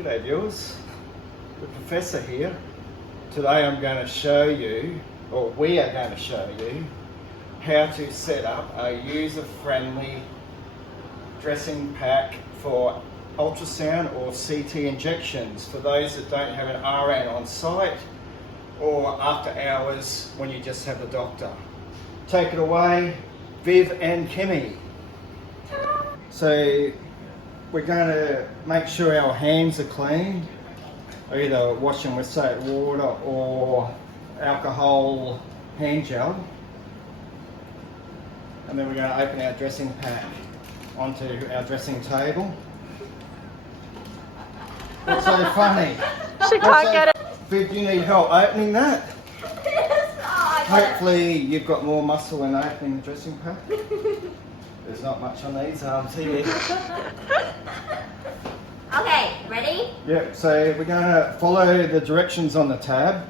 G'day viewers, the Professor here. Today I'm going to show you, or we are going to show you, how to set up a user-friendly dressing pack for ultrasound or CT injections for those that don't have an RN on site or after hours when you just have the doctor. Take it away, Viv and Kimmy. So we're going to make sure our hands are clean, either wash them with soap water or alcohol hand gel. And then we're going to open our dressing pack onto our dressing table. What's so funny? She can't get it. Viv, do you need help opening that? Hopefully you've got more muscle in opening the dressing pack. There's not much on these arms here. Okay, ready? Yep, so we're going to follow the directions on the tab.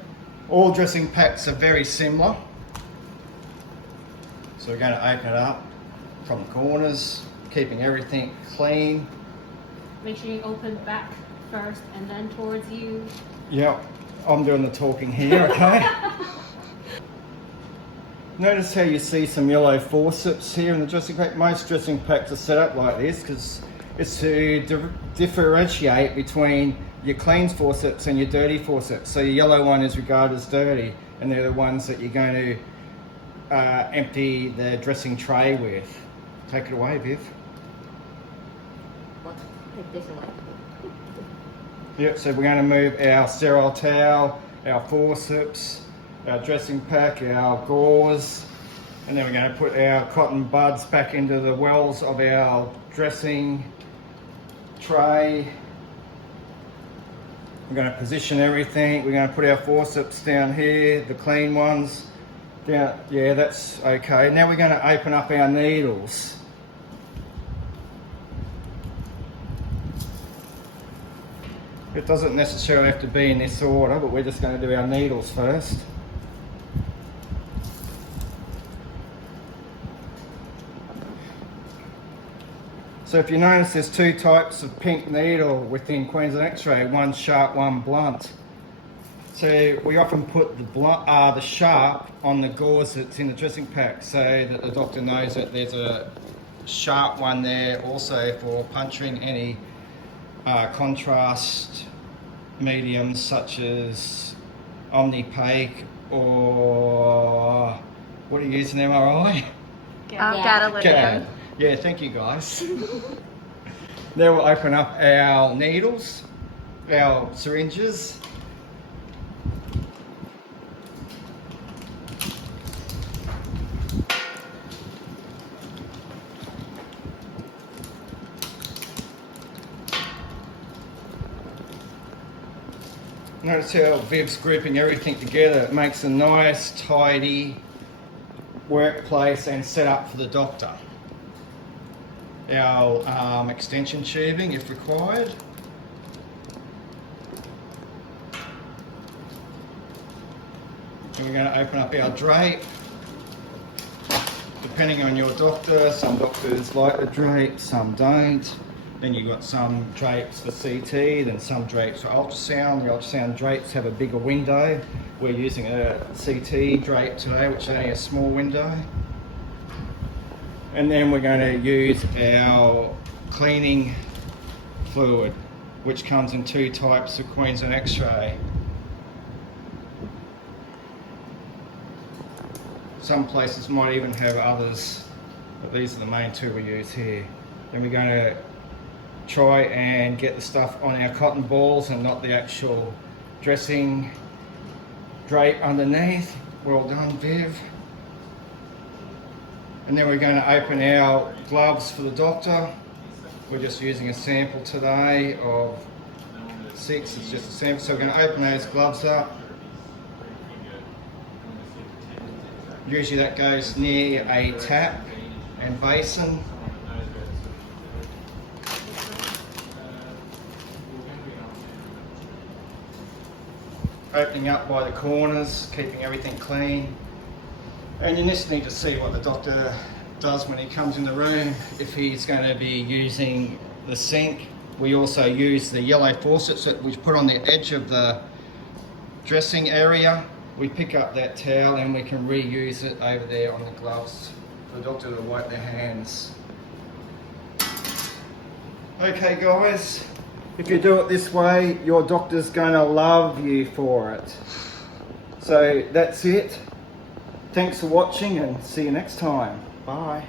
All dressing packs are very similar. So we're going to open it up from the corners, keeping everything clean. Make sure you open back first and then towards you. Yep, I'm doing the talking here, okay? Notice how you see some yellow forceps here in the dressing pack. Most dressing packs are set up like this because it's to differentiate between your clean forceps and your dirty forceps. So your yellow one is regarded as dirty, and they're the ones that you're going to empty the dressing tray with. Take it away, Viv. What? Take this away. Yep, so we're going to move our sterile towel, our forceps, our dressing pack, our gauze, and then we're going to put our cotton buds back into the wells of our dressing tray. We're going to position everything. We're going to put our forceps down here, the clean ones down. Yeah, that's okay. Now we're going to open up our needles. It doesn't necessarily have to be in this order, but we're just going to do our needles first. So if you notice, there's two types of pink needle within Queensland X-ray, one sharp, one blunt. So we often put the sharp on the gauze that's in the dressing pack so that the doctor knows that there's a sharp one there also for puncturing any contrast mediums such as Omnipaque or what do you use in MRI? Gadolinium. Gad. Yeah, thank you guys. Now we'll open up our needles, our syringes. Notice how Viv's grouping everything together. It makes a nice, tidy workplace and set up for the doctor. Our extension tubing if required. And we're going to open up our drape. Depending on your doctor, some doctors like the drape, some don't. Then you've got some drapes for CT, then some drapes for ultrasound. The ultrasound drapes have a bigger window. We're using a CT drape today, which is only a small window. And then we're going to use our cleaning fluid, which comes in two types of Queensland X-ray. Some places might even have others, but these are the main two we use here. Then we're going to try and get the stuff on our cotton balls and not the actual dressing drape underneath. Well done, Viv. And then we're going to open our gloves for the doctor. We're just using a sample today of 6, it's just a sample. So we're going to open those gloves up. Usually that goes near a tap and basin. Opening up by the corners, keeping everything clean. And you just need to see what the doctor does when he comes in the room. If he's going to be using the sink We also use the yellow faucets that we put on the edge of the dressing area. We pick up that towel and we can reuse it over there on the gloves for the doctor to wipe their hands. Okay guys, if you do it this way, your doctor's going to love you for it. So that's it. Thanks for watching and see you next time. Bye.